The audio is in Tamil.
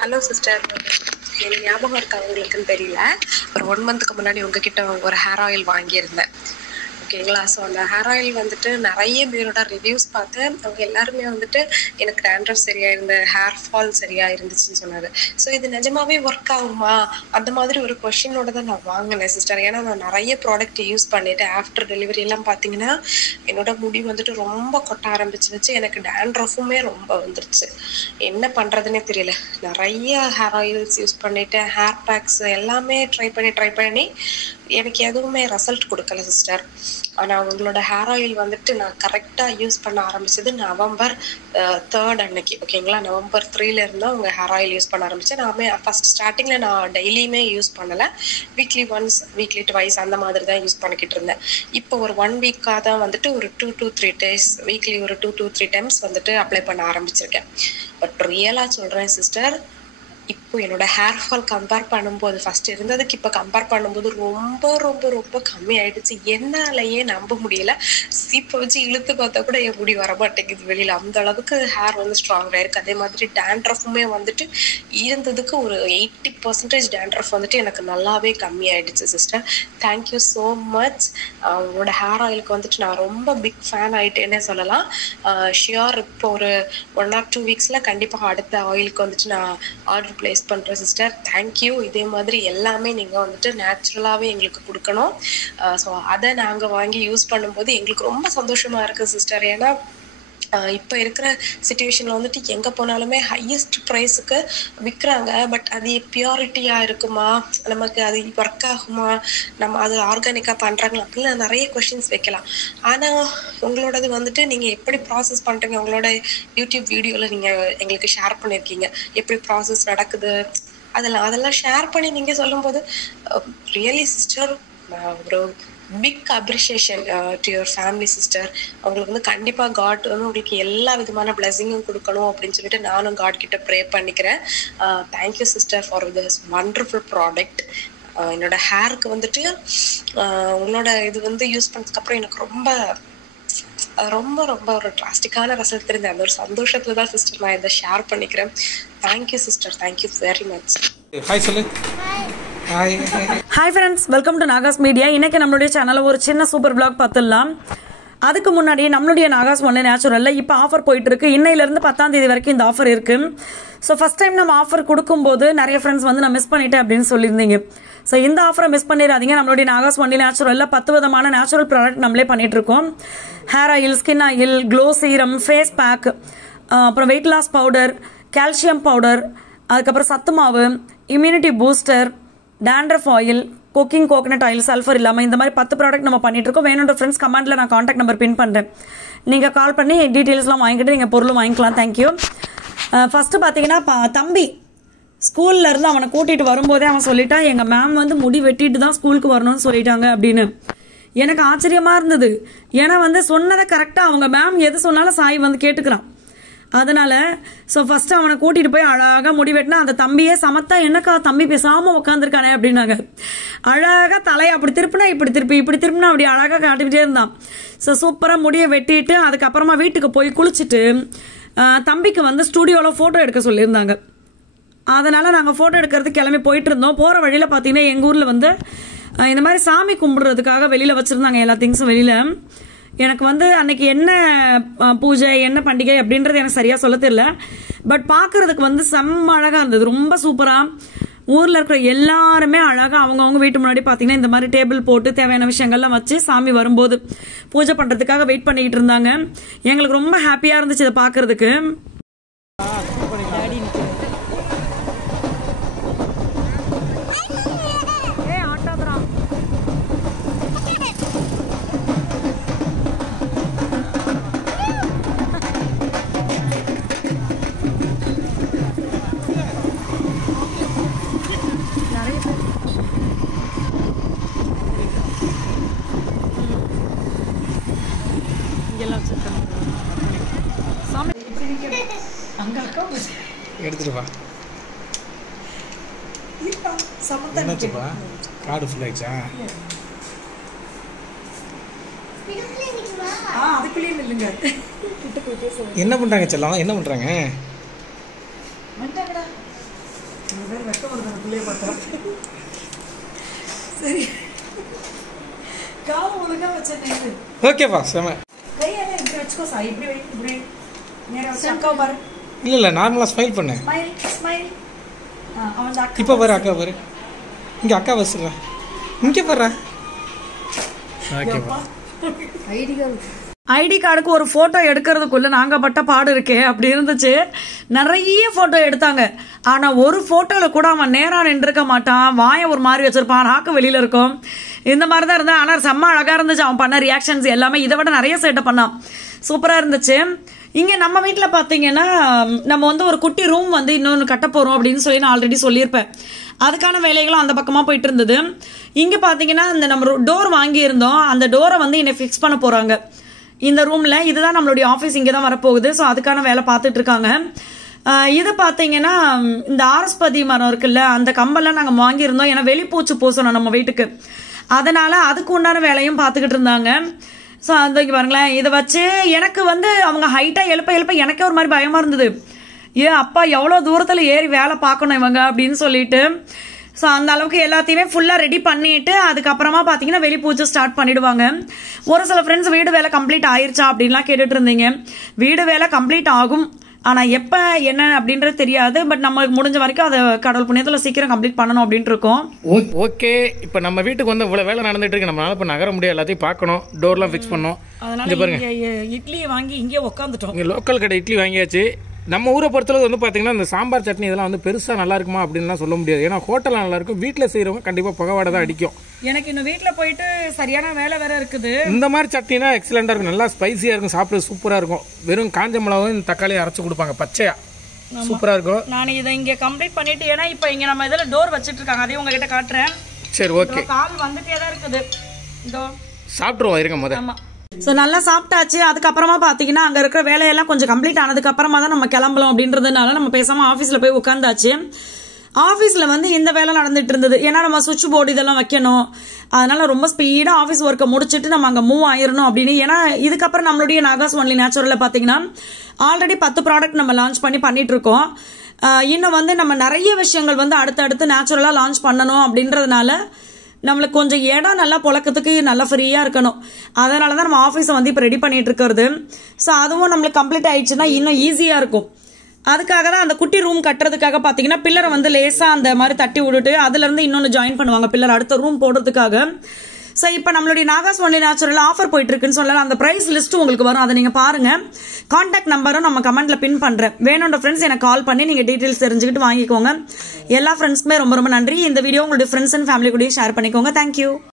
ஹலோ சிஸ்டர், எனக்கு ஞாபகம் இருக்கா உங்களுக்குன்னு தெரியல. ஒரு 1 மந்த்துக்கு முன்னாடி உங்ககிட்ட ஒரு ஹேர் ஆயில் வாங்கியிருந்தேன். ஓகேங்களா? ஸோ அந்த ஹேர் ஆயில் வந்துட்டு நிறைய பேரோட ரிவ்யூஸ் பார்த்தேன். அவங்க எல்லாருமே வந்துட்டு எனக்கு டேண்ட்ரஃப் சரியாக இருந்த ஹேர் ஃபால் சரியாக இருந்துச்சுன்னு சொன்னாங்க. ஸோ இது நிஜமாவே ஒர்க் ஆகுமா அந்த மாதிரி ஒரு கொஷினோட தான் நான் வாங்கினேன் சிஸ்டர். ஏன்னா நான் நிறைய ப்ராடக்ட் யூஸ் பண்ணிவிட்டு ஆஃப்டர் டெலிவரி எல்லாம் பார்த்தீங்கன்னா என்னோட முடி வந்துட்டு ரொம்ப கொட்ட ஆரம்பிச்சிருச்சு. எனக்கு டேண்ட்ரஃபுமே ரொம்ப வந்துருச்சு. என்ன பண்ணுறதுனே தெரியல. நிறைய ஹேர் ஆயில்ஸ் யூஸ் பண்ணிவிட்டேன், ஹேர் பேக்ஸ் எல்லாமே ட்ரை பண்ணி எனக்கு எதுவுமே ரிசல்ட் கொடுக்கல சிஸ்டர். ஆனால் உங்களோட ஹேர் ஆயில் வந்துட்டு நான் கரெக்டாக யூஸ் பண்ண ஆரம்பிச்சது November 3 அன்னைக்கு. ஓகேங்களா? November 3 இருந்தால் உங்கள் ஹேர் ஆயில் யூஸ் பண்ண ஆரம்பித்தேன். நாமே ஃபஸ்ட் ஸ்டார்டிங்கில் நான் டெய்லியுமே யூஸ் பண்ணலை, வீக்லி ஒன்ஸ் வீக்லி ட்வைஸ் அந்த மாதிரி தான் யூஸ் பண்ணிக்கிட்டு இருந்தேன். இப்போ ஒரு 1 வீக்காக தான் வந்துட்டு ஒரு 2 to 3 days வீக்லி ஒரு 2 to 3 times வந்துட்டு அப்ளை பண்ண ஆரம்பிச்சிருக்கேன். பட் ரியலாக சொல்கிறேன் சிஸ்டர், இப்போ என்னோட ஹேர் ஃபால் கம்பேர் பண்ணும்போது ஃபர்ஸ்ட் இருந்ததுக்கு இப்போ கம்பேர் பண்ணும்போது ரொம்ப ரொம்ப ரொம்ப கம்மி ஆயிடுச்சு. என்னாலேயே நம்ப முடியல. சீப்பை வச்சு இழுத்து பார்த்தா கூட என் முடி வரமாட்டேங்குது வெளியில். அந்த அளவுக்கு ஹேர் வந்து ஸ்ட்ராங்காக இருக்குது. அதே மாதிரி டேண்ட்ரஃபுமே வந்துட்டு இருந்ததுக்கு ஒரு 80% டேண்ட்ரஃப் வந்துட்டு எனக்கு நல்லாவே கம்மி ஆயிடுச்சு சிஸ்டர். Thank you so much. உங்களோட ஹேர் ஆயிலுக்கு வந்துட்டு நான் ரொம்ப பிக் ஃபேன் ஆகிட்டேன்னே சொல்லலாம். ஷியோர் இப்போ ஒரு 1 or 2 வீக்ஸில் கண்டிப்பாக அடுத்த ஆயிலுக்கு வந்துட்டு நான் ஆர்டர் பிளேஸ் பண்ணுறேன் சிஸ்டர். தேங்க்யூ. இதே மாதிரி எல்லாமே நீங்கள் வந்துட்டு நேச்சுரலாகவே எங்களுக்கு கொடுக்கணும். ஸோ அதை நாங்கள் வாங்கி யூஸ் பண்ணும்போது எங்களுக்கு ரொம்ப சந்தோஷமாக இருக்குது சிஸ்டர். ஏன்னா இப்போ இருக்கிற சிச்சுவேஷனில் வந்துட்டு எங்கே போனாலுமே ஹையஸ்ட் ப்ரைஸுக்கு விற்கிறாங்க. பட் அது பியூரிட்டியாக இருக்குமா, நமக்கு அது ஒர்க் ஆகுமா, நம்ம அது ஆர்கானிக்காக பண்ணுறாங்களா அப்படிலாம் நிறைய கொஷின்ஸ் வைக்கலாம். ஆனால் உங்களோடது வந்துட்டு நீங்கள் எப்படி ப்ராசஸ் பண்ணுறீங்க, உங்களோட யூடியூப் வீடியோவில் நீங்கள் எங்களுக்கு ஷேர் பண்ணியிருக்கீங்க எப்படி ப்ராசஸ் நடக்குது, அதெல்லாம் ஷேர் பண்ணி நீங்கள் சொல்லும்போது ரியலி சிஸ்டர் ஒரு big appreciation to your family sister. அவங்களுக்கு வந்து கண்டிப்பாக காட் வந்து உங்களுக்கு எல்லா விதமான பிளெஸிங்கும் கொடுக்கணும் அப்படின்னு சொல்லிட்டு நானும் காட் கிட்ட ப்ரே பண்ணிக்கிறேன். Thank you sister for this wonderful product. என்னோட ஹேருக்கு வந்துட்டு உங்களோட இது வந்து யூஸ் பண்ணதுக்கப்புறம் எனக்கு ரொம்ப ரொம்ப ரொம்ப ஒரு டிராஸ்டிக்கான ரிசல்ட் தெரிஞ்சு அந்த ஒரு சந்தோஷத்துல தான் சிஸ்டர் நான் இதை ஷேர் பண்ணிக்கிறேன். Thank you sister, thank you very much. Hi சொல்லு. Hi friends, welcome to Naga's media. இன்றைக்கி நம்மளுடைய சேனலில் ஒரு சின்ன சூப்பர் பிளாக் பார்த்துடலாம். அதுக்கு முன்னாடி நம்மளுடைய நாகாஸ் ஒன்லி நேச்சுரலில் இப்போ ஆஃபர் போயிட்டுருக்கு. இன்னையிலேருந்து 10ஆம் தேதி வரைக்கும் இந்த ஆஃபர் இருக்குது. ஸோ ஃபஸ்ட் டைம் நம்ம ஆஃபர் கொடுக்கும்போது நிறைய ஃப்ரெண்ட்ஸ் வந்து நான் மிஸ் பண்ணிட்டேன் அப்படின்னு சொல்லியிருந்தீங்க. ஸோ இந்த ஆஃபரை மிஸ் பண்ணிடாதீங்க. நம்மளுடைய நாகாஸ் ஒன்லி நேச்சுரலில் 10 விதமான நேச்சுரல் ப்ராடக்ட் நம்மளே பண்ணிகிட்ருக்கோம். Hair oil, skin oil, glow serum, face pack, அப்புறம் weight loss powder, calcium powder, அதுக்கப்புறம் சத்து மாவு, immunity booster, dandruff oil, cooking coconut oil, sulphur இல்லாமல் இந்த மாதிரி 10 ப்ராடக்ட் நம்ம பண்ணிட்டு இருக்கோம். வேணுன்ற ஃப்ரெண்ட்ஸ் கமெண்ட்டில் நான் காண்டாக்ட் நம்பர் பின் பண்ணுறேன். நீங்கள் கால் பண்ணி டீட்டெயில்ஸ்லாம் வாங்கிட்டு நீங்கள் பொருளும் வாங்கிக்கலாம். தேங்க்யூ. ஃபஸ்ட்டு பார்த்தீங்கன்னா தம்பி ஸ்கூல்ல இருந்து அவனை கூட்டிகிட்டு வரும்போதே அவன் சொல்லிட்டான், எங்கள் மேம் வந்து முடி வெட்டிட்டு தான் ஸ்கூலுக்கு வரணும்னு சொல்லிட்டாங்க அப்படின்னு. எனக்கு ஆச்சரியமாக இருந்தது. ஏன்னா வந்து சொன்னதை கரெக்டாக அவங்க மேம் எது சொன்னாலும் சாய் வந்து கேட்டுக்கிறான். அதனால ஸோ ஃபஸ்ட்டு அவனை கூட்டிகிட்டு போய் அழகாக முடி வெட்டினா அந்த தம்பியே சமத்தா, என்னக்கா தம்பி பேசாமல் உட்காந்துருக்கானே அப்படின்னாங்க. அழகாக தலையை அப்படி திருப்பினா இப்படி திருப்பினா அப்படி அழகாக காட்டிக்கிட்டே இருந்தான். ஸோ சூப்பராக முடியை வெட்டிட்டு அதுக்கப்புறமா வீட்டுக்கு போய் குளிச்சுட்டு தம்பிக்கு வந்து ஸ்டூடியோவில் ஃபோட்டோ எடுக்க சொல்லியிருந்தாங்க. அதனால் நாங்கள் ஃபோட்டோ எடுக்கிறதுக்கு கிளம்பி போயிட்டு இருந்தோம். போகிற வழியில் பார்த்தீங்கன்னா எங்கள் ஊரில் வந்து இந்த மாதிரி சாமி கும்பிடுறதுக்காக வெளியில் வச்சுருந்தாங்க எல்லா திங்ஸும் வெளியில். எனக்கு வந்து அன்னைக்கு என்ன பூஜை என்ன பண்டிகை அப்படின்றது எனக்கு சரியாக சொல்ல தெரியல. பட் பார்க்குறதுக்கு வந்து செம்ம அழகாக இருந்தது, ரொம்ப சூப்பராக. ஊரில் இருக்கிற எல்லாருமே அழகாக அவங்கவுங்க வீட்டு முன்னாடி பார்த்தீங்கன்னா இந்த மாதிரி டேபிள் போட்டு தேவையான விஷயங்கள்லாம் வச்சு சாமி வரும்போது பூஜை பண்ணுறதுக்காக வெயிட் பண்ணிக்கிட்டு இருந்தாங்க. எங்களுக்கு ரொம்ப ஹாப்பியாக இருந்துச்சு இதை பார்க்குறதுக்கு. எடுத்துட்டு வா. என்னாச்சுப்பா, கார்டு ஃபுல் ஆயிடுச்சா? என்ன பண்றாங்க செல்லம், என்ன பண்றாங்க? அதுக்குள்ளேயே பார்த்தோம். சரி காலம் ஒழுங்கா வச்சிருந்தேன். ஓகேப்பா செம. கையெல்லாம் இப்படி வச்சுக்கோ சார். இப்படி வை, இப்படி நேரா வச்சு அக்கா பாரு. இல்லை நார்மலாக ஸ்மைல் பண்ணு. Smile smile. அவன் அக்கா இப்போ பாரு அக்கா பாரு. இங்கே அக்கா வச்சுடுறேன். இங்கே பாரு. ஓகேப்பா. ஐடி கார்டுக்கு ஒரு ஃபோட்டோ எடுக்கிறதுக்குள்ள நாங்கள் பட்ட பாடு இருக்கே அப்படி இருந்துச்சு. நிறைய ஃபோட்டோ எடுத்தாங்க. ஆனால் ஒரு ஃபோட்டோவில் கூட அவன் நேராக நின்றுருக்க மாட்டான். வாயை ஒரு மாதிரி வச்சிருப்பான், நாக்கு வெளியில் இருக்கும். இந்த மாதிரி தான் இருந்தான். ஆனால் செம்ம அழகாக இருந்துச்சு அவன் பண்ண ரியாக்ஷன்ஸ் எல்லாமே. இதை விட நிறைய சேட்டை பண்ணான். சூப்பராக இருந்துச்சு. இங்கே நம்ம வீட்டில் பார்த்தீங்கன்னா நம்ம வந்து ஒரு குட்டி ரூம் வந்து இன்னொன்று கட்ட போகிறோம் அப்படின்னு சொல்லி நான் ஆல்ரெடி சொல்லியிருப்பேன். அதுக்கான வேலைகளும் அந்த பக்கமாக போயிட்டு இருந்தது. இங்கே பார்த்தீங்கன்னா இந்த நம்ம டோர் வாங்கியிருந்தோம். அந்த டோரை வந்து என்னை ஃபிக்ஸ் பண்ண போகிறாங்க இந்த ரூமில். இதுதான் நம்மளுடைய ஆஃபீஸ், இங்கே தான் வரப்போகுது. ஸோ அதுக்கான வேலை பார்த்துட்டு இருக்காங்க. இது பார்த்தீங்கன்னா இந்த ஆரஸ்பதி மரம் இருக்குல்ல, அந்த கம்பெல்லாம் நாங்கள் வாங்கியிருந்தோம். ஏன்னா வெளிப்பூச்சி பூசணும் நம்ம வீட்டுக்கு. அதனால் அதுக்கு உண்டான வேலையும் பார்த்துக்கிட்டு இருந்தாங்க. ஸோ அந்த பாருங்களேன், இதை வச்சு எனக்கு வந்து அவங்க ஹைட்டாக எழுப்ப எனக்கே ஒரு மாதிரி பயமாக இருந்தது. அப்பா எவ்வளோ தூரத்தில் ஏறி வேலை பார்க்கணும் இவங்க அப்படின்னு சொல்லிட்டு. ஸோ அந்த அளவுக்கு எல்லாத்தையுமே ஃபுல்லாக ரெடி பண்ணிட்டு அதுக்கப்புறமா பார்த்தீங்கன்னா வெளி பூஜை ஸ்டார்ட் பண்ணிடுவாங்க. ஒரு சில ஃப்ரெண்ட்ஸ் வீடு வேலை கம்ப்ளீட் ஆயிடுச்சா அப்படின்லாம் கேட்டுட்டு இருந்தீங்க. வீடு வேலை கம்ப்ளீட் ஆகும், ஆனால் எப்போ என்ன அப்படின்றது தெரியாது. பட் நம்மளுக்கு முடிஞ்ச வரைக்கும் அதை கடவுள் புண்ணியத்தில் சீக்கிரம் கம்ப்ளீட் பண்ணணும் அப்படின்ட்டு இருக்கோம். ஓகே, இப்போ நம்ம வீட்டுக்கு வந்து இவ்வளோ வேலை நடந்துட்டு இருக்கு. நம்மளால இப்போ நகர முடியாது, எல்லாத்தையும் பார்க்கணும், டோர்லாம் ஃபிக்ஸ் பண்ணணும். அதனால பாருங்க இட்லி வாங்கி இங்கே உட்காந்துட்டோம். இங்கே லோக்கல் கடை இட்லி வாங்கியாச்சு. நம்ம ஊரை பொறுத்தளவு வந்து பார்த்தீங்கன்னா இந்த சாம்பார் சட்னி இதெல்லாம் வந்து பெருசாக நல்லா இருக்குமா அப்படின்லாம் சொல்ல முடியாது. ஏன்னா ஹோட்டலில் நல்லா இருக்கும், வீட்டில் செய்கிறவங்க கண்டிப்பாக புகவாடை தான் அடிக்கும். எனக்கு இன்னும் வீட்டில் போயிட்டு சரியான வேலை வேற இருக்குது. இந்த மாதிரி சட்னினா எக்ஸலண்டாக இருக்கும், நல்லா ஸ்பைசியாக இருக்கும், சாப்பிட சூப்பராக இருக்கும். வெறும் காஞ்ச மிளகாவும் தக்காளியை அரைச்சி கொடுப்பாங்க பச்சையா, சூப்பராக இருக்கும். நான் இதை இங்கே கம்ப்ளீட் பண்ணிட்டு, ஏன்னா இப்போ இங்கே நம்ம இதில் டோர் வச்சுட்டு இருக்காங்க, அதையும் உங்ககிட்ட காட்டுறேன். சரி ஓகே. கால் வந்துட்டே தான் இருக்குது. சாப்பிட்ருவோம் இருங்க முதல்ல. ஆமாம். ஸோ நல்லா சாப்பிட்டாச்சு. அதுக்கப்புறமா பார்த்தீங்கன்னா அங்கே இருக்கிற வேலையெல்லாம் கொஞ்சம் கம்ப்ளீட் ஆனதுக்கப்புறமா தான் நம்ம கிளம்பலாம் அப்படின்றதுனால நம்ம பேசாமல் ஆஃபீஸில் போய் உட்காந்தாச்சு. ஆஃபீஸில் வந்து இந்த வேலை நடந்துட்டு இருந்தது. ஏன்னா நம்ம சுவிட்ச் போர்டு இதெல்லாம் வைக்கணும். அதனால ரொம்ப ஸ்பீடாக ஆஃபீஸ் ஒர்க்கை முடிச்சுட்டு நம்ம அங்கே மூவ் ஆயிடணும் அப்படின்னு. ஏன்னா இதுக்கப்புறம் நம்மளுடைய நாகாஸ் ஒன்லி நேச்சுரலில் பார்த்தீங்கன்னா ஆல்ரெடி 10 ப்ராடக்ட் நம்ம லான்ச் பண்ணிட்டு இருக்கோம். இன்னும் வந்து நம்ம நிறைய விஷயங்கள் வந்து அடுத்தடுத்து நேச்சுரலாக லான்ச் பண்ணணும் அப்படின்றதுனால நம்மளுக்கு கொஞ்சம் இடம் நல்லா புழக்கத்துக்கு நல்லா ஃப்ரீயாக இருக்கணும். அதனால தான் நம்ம ஆஃபீஸை வந்து இப்போ ரெடி பண்ணிட்டு இருக்கிறது. ஸோ அதுவும் நம்மளுக்கு கம்ப்ளீட் ஆயிடுச்சுன்னா இன்னும் ஈஸியாக இருக்கும். அதுக்காக தான் அந்த குட்டி ரூம் கட்டுறதுக்காக பார்த்தீங்கன்னா பில்லரை வந்து லேசாக அந்த மாதிரி தட்டி விட்டுட்டு அதுலேருந்து இன்னொன்று ஜாயின் பண்ணுவாங்க பில்லர் அடுத்த ரூம் போடுறதுக்காக. ஸோ இப்போ நம்மளுடைய நாகாஸ் ஒன்லி நேச்சுரல் ஆஃபர் போயிட்டு இருக்குன்னு சொல்லலாம். அந்த ப்ரைஸ் லிஸ்ட்டும் உங்களுக்கு வரும், அதை நீங்கள் பாருங்க. கான்டாக்ட் நம்பரும் நம்ம கமெண்ட்ல பின் பண்ணுறேன். வேணுன்ற ஃப்ரெண்ட்ஸ் எனக்கு கால் பண்ணி நீங்கள் டீட்டெயில்ஸ் தெரிஞ்சுக்கிட்டு வாங்கிக்கோங்க. எல்லா ஃப்ரெண்ட்ஸ்க்குமே ரொம்ப ரொம்ப நன்றி. இந்த வீடியோ உங்களுடைய ஃப்ரெண்ட்ஸ் அண்ட் ஃபேமிலி கூட ஷேர் பண்ணிக்கோங்க. தேங்க்யூ.